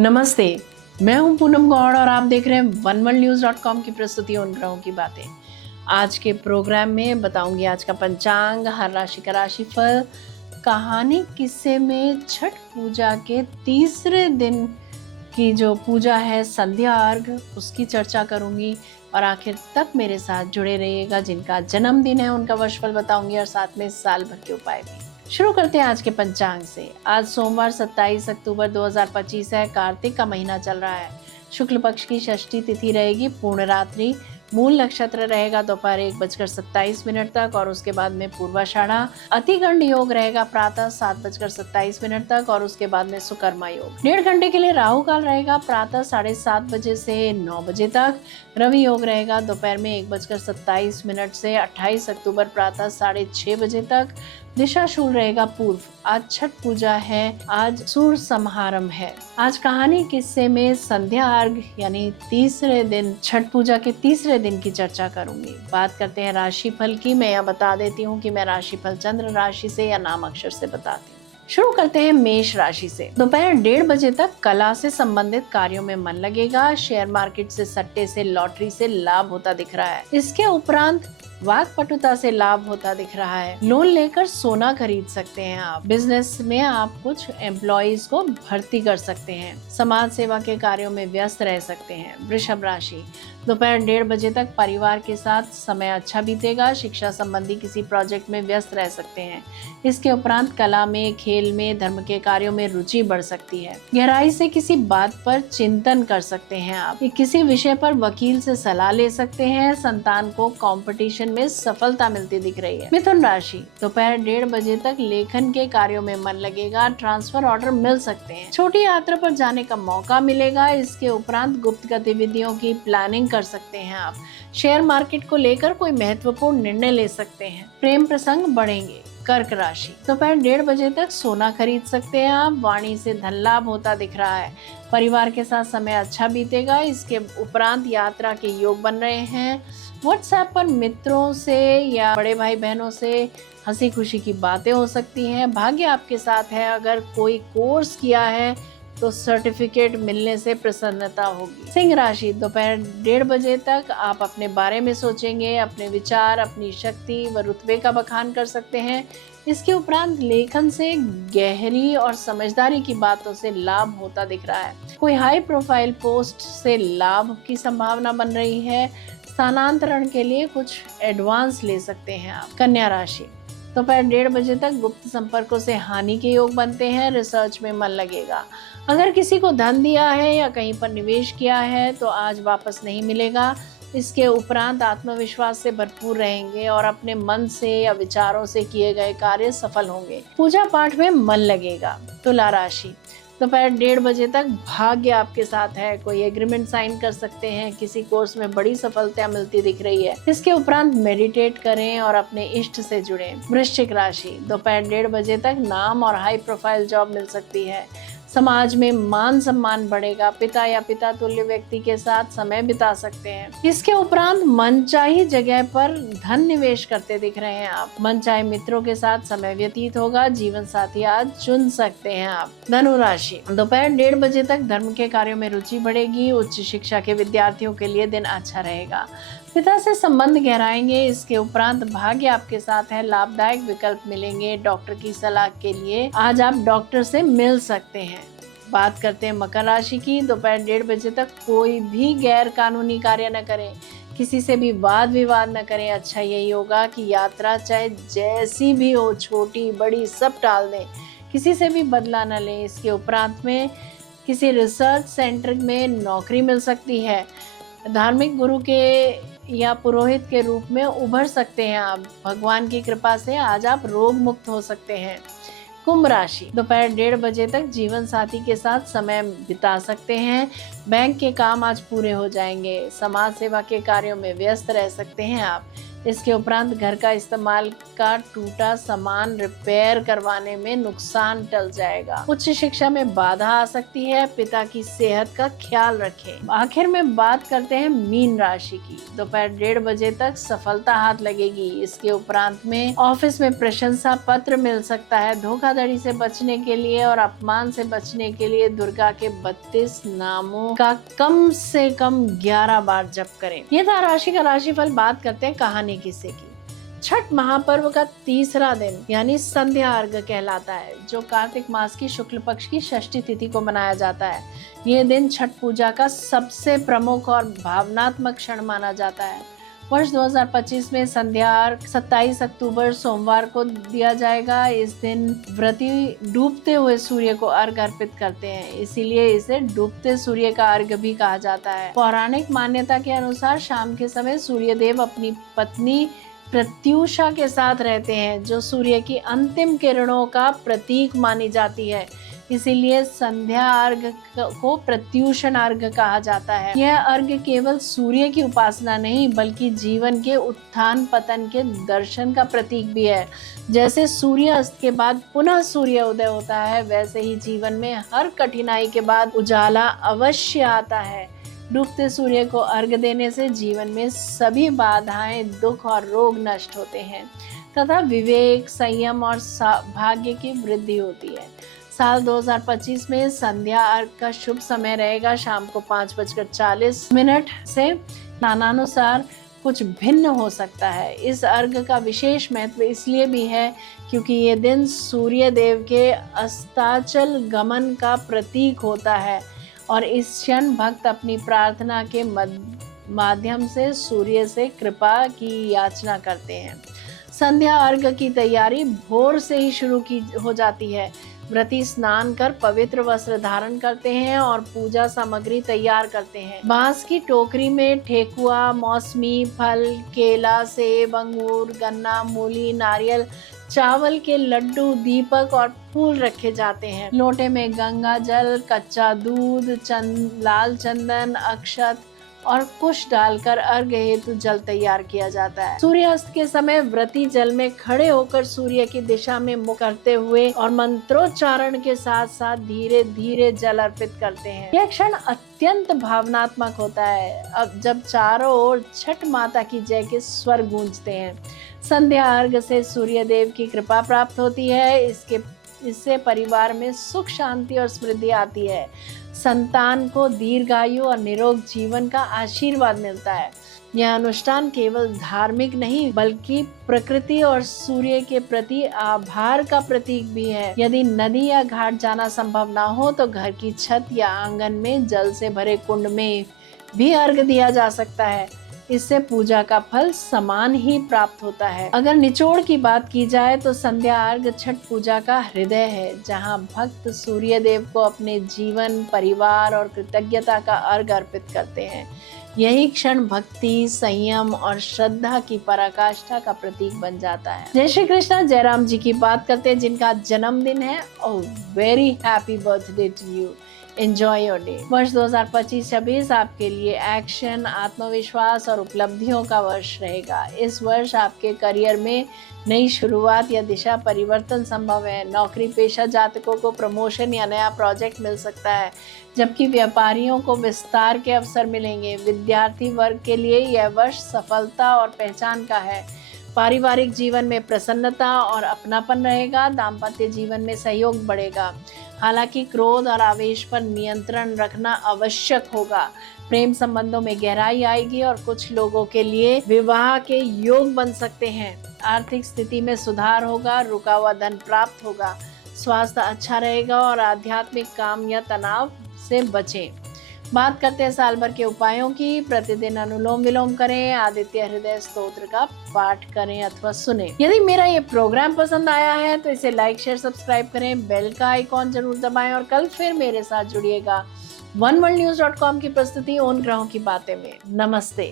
नमस्ते, मैं हूं पूनम गौड़ और आप देख रहे हैं oneworldnews.com की प्रस्तुति उन ग्रहों की बातें। आज के प्रोग्राम में बताऊंगी आज का पंचांग, हर राशि का राशिफल, कहानी किस्से में छठ पूजा के तीसरे दिन की जो पूजा है संध्या अर्घ, उसकी चर्चा करूंगी और आखिर तक मेरे साथ जुड़े रहिएगा। जिनका जन्मदिन है उनका वर्षफल बताऊंगी और साथ में साल भर के उपाय भी। शुरू करते हैं आज के पंचांग से। आज सोमवार 27 अक्टूबर 2025 है। कार्तिक का महीना चल रहा है। शुक्ल पक्ष की षष्ठी तिथि रहेगी पूर्ण रात्रि। मूल नक्षत्र रहेगा दोपहर 1:27 तक और उसके बाद में पूर्वाषाढ़ा। अतिगंड योग रहेगा प्रातः 7:27 तक और उसके बाद में सुकर्मा योग। 1.5 घंटे के लिए राहु काल रहेगा प्रातः 7:30 बजे से 9 बजे तक। रवि योग रहेगा दोपहर में 1:27 से 28 अक्टूबर प्रातः 6:30 बजे तक। दिशा शूल रहेगा पूर्व। आज छठ पूजा है, आज सूर्य समारंभ है। आज कहानी किस्से में संध्या अर्घ यानी तीसरे दिन, छठ पूजा के तीसरे दिन की चर्चा करूंगी। बात करते हैं राशिफल की। मैं यह बता देती हूँ कि मैं राशिफल चंद्र राशि से या नाम अक्षर से बताती हूँ। शुरू करते हैं मेष राशि से। दोपहर 1:30 बजे तक कला से संबंधित कार्यों में मन लगेगा। शेयर मार्केट से, सट्टे से, लॉटरी से लाभ होता दिख रहा है। इसके उपरांत वाक्पटुता से लाभ होता दिख रहा है। लोन लेकर सोना खरीद सकते हैं आप। बिजनेस में आप कुछ एम्प्लॉइज को भर्ती कर सकते हैं। समाज सेवा के कार्यों में व्यस्त रह सकते हैं। वृषभ राशि। दोपहर 1:30 बजे तक परिवार के साथ समय अच्छा बीतेगा। शिक्षा संबंधी किसी प्रोजेक्ट में व्यस्त रह सकते हैं। इसके उपरांत कला में, खेल में, धर्म के कार्यों में रुचि बढ़ सकती है। गहराई से किसी बात पर चिंतन कर सकते हैं आप। किसी विषय पर वकील से सलाह ले सकते हैं। संतान को कंपटीशन में सफलता मिलती दिख रही है। मिथुन राशि। दोपहर 1:30 बजे तक लेखन के कार्यों में मन लगेगा। ट्रांसफर ऑर्डर मिल सकते हैं। छोटी यात्रा पर जाने का मौका मिलेगा। इसके उपरांत गुप्त गतिविधियों की प्लानिंग कर सकते हैं आप। शेयर मार्केट को लेकर कोई महत्वपूर्ण निर्णय ले सकते हैं। प्रेम प्रसंग बढ़ेंगे। कर्क राशि। दोपहर 1:30 बजे तक सोना खरीद सकते हैं आप। वाणी से धन लाभ होता दिख रहा है। परिवार के साथ समय अच्छा बीतेगा। इसके उपरांत यात्रा के योग बन रहे हैं। व्हाट्सएप पर मित्रों से या बड़े भाई बहनों से हंसी खुशी की बातें हो सकती हैं। भाग्य आपके साथ है। अगर कोई कोर्स किया है तो सर्टिफिकेट मिलने से प्रसन्नता होगी। सिंह राशि। दोपहर 1:30 बजे तक आप अपने बारे में सोचेंगे। अपने विचार, अपनी शक्ति व रुतबे का बखान कर सकते हैं। इसके उपरांत लेखन से, गहरी और समझदारी की बातों से लाभ होता दिख रहा है। कोई हाई प्रोफाइल पोस्ट से लाभ की संभावना बन रही है। स्थानांतरण के लिए कुछ एडवांस ले सकते हैं आप। कन्या राशि। दोपहर 1:30 बजे तक गुप्त संपर्कों से हानि के योग बनते हैं। रिसर्च में मन लगेगा। अगर किसी को धन दिया है या कहीं पर निवेश किया है तो आज वापस नहीं मिलेगा। इसके उपरांत आत्मविश्वास से भरपूर रहेंगे और अपने मन से या विचारों से किए गए कार्य सफल होंगे। पूजा पाठ में मन लगेगा। तुला राशि। दोपहर 1:30 बजे तक भाग्य आपके साथ है। कोई एग्रीमेंट साइन कर सकते हैं। किसी कोर्स में बड़ी सफलता मिलती दिख रही है। इसके उपरांत मेडिटेट करें और अपने इष्ट से जुड़ें। वृश्चिक राशि। दोपहर 1:30 बजे तक नाम और हाई प्रोफाइल जॉब मिल सकती है। समाज में मान सम्मान बढ़ेगा। पिता या पिता तुल्य व्यक्ति के साथ समय बिता सकते हैं। इसके उपरांत मनचाही जगह पर धन निवेश करते दिख रहे हैं आप। मनचाहे मित्रों के साथ समय व्यतीत होगा। जीवन साथी आज चुन सकते हैं आप। धनु राशि। दोपहर 1:30 बजे तक धर्म के कार्यों में रुचि बढ़ेगी। उच्च शिक्षा के विद्यार्थियों के लिए दिन अच्छा रहेगा। पिता से संबंध गहराएंगे। इसके उपरांत भाग्य आपके साथ है। लाभदायक विकल्प मिलेंगे। डॉक्टर की सलाह के लिए आज आप डॉक्टर से मिल सकते हैं। बात करते हैं मकर राशि की। दोपहर 1:30 बजे तक कोई भी गैर कानूनी कार्य न करें। किसी से भी वाद विवाद न करें। अच्छा यही होगा कि यात्रा चाहे जैसी भी हो, छोटी बड़ी, सब टाल दें। किसी से भी बदला न लें। इसके उपरांत में किसी रिसर्च सेंटर में नौकरी मिल सकती है। धार्मिक गुरु के या पुरोहित के रूप में उभर सकते हैं आप। भगवान की कृपा से आज आप रोग मुक्त हो सकते हैं। कुंभ राशि। दोपहर 1:30 बजे तक जीवन साथी के साथ समय बिता सकते हैं। बैंक के काम आज पूरे हो जाएंगे। समाज सेवा के कार्यों में व्यस्त रह सकते हैं आप। इसके उपरांत घर का इस्तेमाल का टूटा सामान रिपेयर करवाने में नुकसान टल जाएगा। उच्च शिक्षा में बाधा आ सकती है, पिता की सेहत का ख्याल रखें। आखिर में बात करते हैं मीन राशि की। दोपहर 1:30 बजे तक सफलता हाथ लगेगी। इसके उपरांत में ऑफिस में प्रशंसा पत्र मिल सकता है। धोखाधड़ी से बचने के लिए और अपमान से बचने के लिए दुर्गा के 32 नामों का कम से कम 11 बार जप करें। ये था राशि का राशिफल। बात करते हैं कहानी किस्से की। छठ महापर्व का तीसरा दिन यानी संध्या अर्घ कहलाता है, जो कार्तिक मास की शुक्ल पक्ष की षष्ठी तिथि को मनाया जाता है। ये दिन छठ पूजा का सबसे प्रमुख और भावनात्मक क्षण माना जाता है। वर्ष 2025 में संध्या अर्घ 27 अक्टूबर सोमवार को दिया जाएगा। इस दिन व्रती डूबते हुए सूर्य को अर्घ अर्पित करते हैं, इसीलिए इसे डूबते सूर्य का अर्घ भी कहा जाता है। पौराणिक मान्यता के अनुसार शाम के समय सूर्य देव अपनी पत्नी प्रत्यूषा के साथ रहते हैं, जो सूर्य की अंतिम किरणों का प्रतीक मानी जाती है। इसीलिए संध्या अर्घ को प्रत्यूषण अर्घ कहा जाता है। यह अर्घ केवल सूर्य की उपासना नहीं, बल्कि जीवन के उत्थान पतन के दर्शन का प्रतीक भी है। जैसे सूर्य अस्त के बाद पुनः सूर्य उदय होता है, वैसे ही जीवन में हर कठिनाई के बाद उजाला अवश्य आता है। डूबते सूर्य को अर्घ देने से जीवन में सभी बाधाएं, दुख और रोग नष्ट होते हैं तथा विवेक, संयम और भाग्य की वृद्धि होती है। साल 2025 में संध्या अर्घ का शुभ समय रहेगा शाम को 5:40 से। नानानुसार कुछ भिन्न हो सकता है। इस अर्घ का विशेष महत्व इसलिए भी है क्योंकि ये दिन सूर्य देव के अस्ताचल गमन का प्रतीक होता है और इस क्षण भक्त अपनी प्रार्थना के माध्यम से सूर्य से कृपा की याचना करते हैं। संध्या अर्घ की तैयारी भोर से ही शुरू हो जाती है। व्रती स्नान कर पवित्र वस्त्र धारण करते हैं और पूजा सामग्री तैयार करते हैं। बांस की टोकरी में ठेकुआ, मौसमी फल, केला, सेब, अंगूर, गन्ना, मूली, नारियल, चावल के लड्डू, दीपक और फूल रखे जाते हैं। लोटे में गंगा जल, कच्चा दूध, लाल चंदन, अक्षत और कुश डालकर अर्घ हेतु जल तैयार किया जाता है। सूर्यास्त के समय व्रती जल में खड़े होकर सूर्य की दिशा में मुख करते हुए और मंत्रोच्चारण के साथ साथ धीरे धीरे जल अर्पित करते हैं। यह क्षण अत्यंत भावनात्मक होता है, अब जब चारों ओर छठ माता की जय के स्वर गूंजते हैं। संध्या अर्घ से सूर्य देव की कृपा प्राप्त होती है। इससे परिवार में सुख, शांति और समृद्धि आती है। संतान को दीर्घायु और निरोग जीवन का आशीर्वाद मिलता है। यह अनुष्ठान केवल धार्मिक नहीं, बल्कि प्रकृति और सूर्य के प्रति आभार का प्रतीक भी है। यदि नदी या घाट जाना संभव ना हो तो घर की छत या आंगन में जल से भरे कुंड में भी अर्घ दिया जा सकता है। इससे पूजा का फल समान ही प्राप्त होता है। अगर निचोड़ की बात की जाए तो संध्या अर्घ छठ पूजा का हृदय है, जहां भक्त सूर्य देव को अपने जीवन, परिवार और कृतज्ञता का अर्घ अर्पित करते हैं। यही क्षण भक्ति, संयम और श्रद्धा की पराकाष्ठा का प्रतीक बन जाता है। जय श्री कृष्णा। जयराम जी की बात करते हैं जिनका जन्मदिन है। Oh, very happy birthday to you. Enjoy your day. वर्ष 2025-26 आपके लिए एक्शन, आत्मविश्वास और उपलब्धियों का वर्ष रहेगा। इस वर्ष आपके करियर में नई शुरुआत या दिशा परिवर्तन संभव है। नौकरी पेशा जातकों को प्रमोशन या नया प्रोजेक्ट मिल सकता है, जबकि व्यापारियों को विस्तार के अवसर मिलेंगे। विद्यार्थी वर्ग के लिए यह वर्ष सफलता और पहचान का है। पारिवारिक जीवन में प्रसन्नता और अपनापन रहेगा। दाम्पत्य जीवन में सहयोग बढ़ेगा। हालांकि क्रोध और आवेश पर नियंत्रण रखना आवश्यक होगा। प्रेम संबंधों में गहराई आएगी और कुछ लोगों के लिए विवाह के योग बन सकते हैं। आर्थिक स्थिति में सुधार होगा। रुका हुआ धन प्राप्त होगा। स्वास्थ्य अच्छा रहेगा और आध्यात्मिक काम या तनाव से बचें। बात करते हैं साल भर के उपायों की। प्रतिदिन अनुलोम विलोम करें। आदित्य हृदय स्तोत्र का पाठ करें अथवा सुने। यदि मेरा ये प्रोग्राम पसंद आया है तो इसे लाइक, शेयर, सब्सक्राइब करें। बेल का आइकॉन जरूर दबाएं और कल फिर मेरे साथ जुड़िएगा oneworldnews.com की प्रस्तुति उन ग्रहों की बातें में। नमस्ते।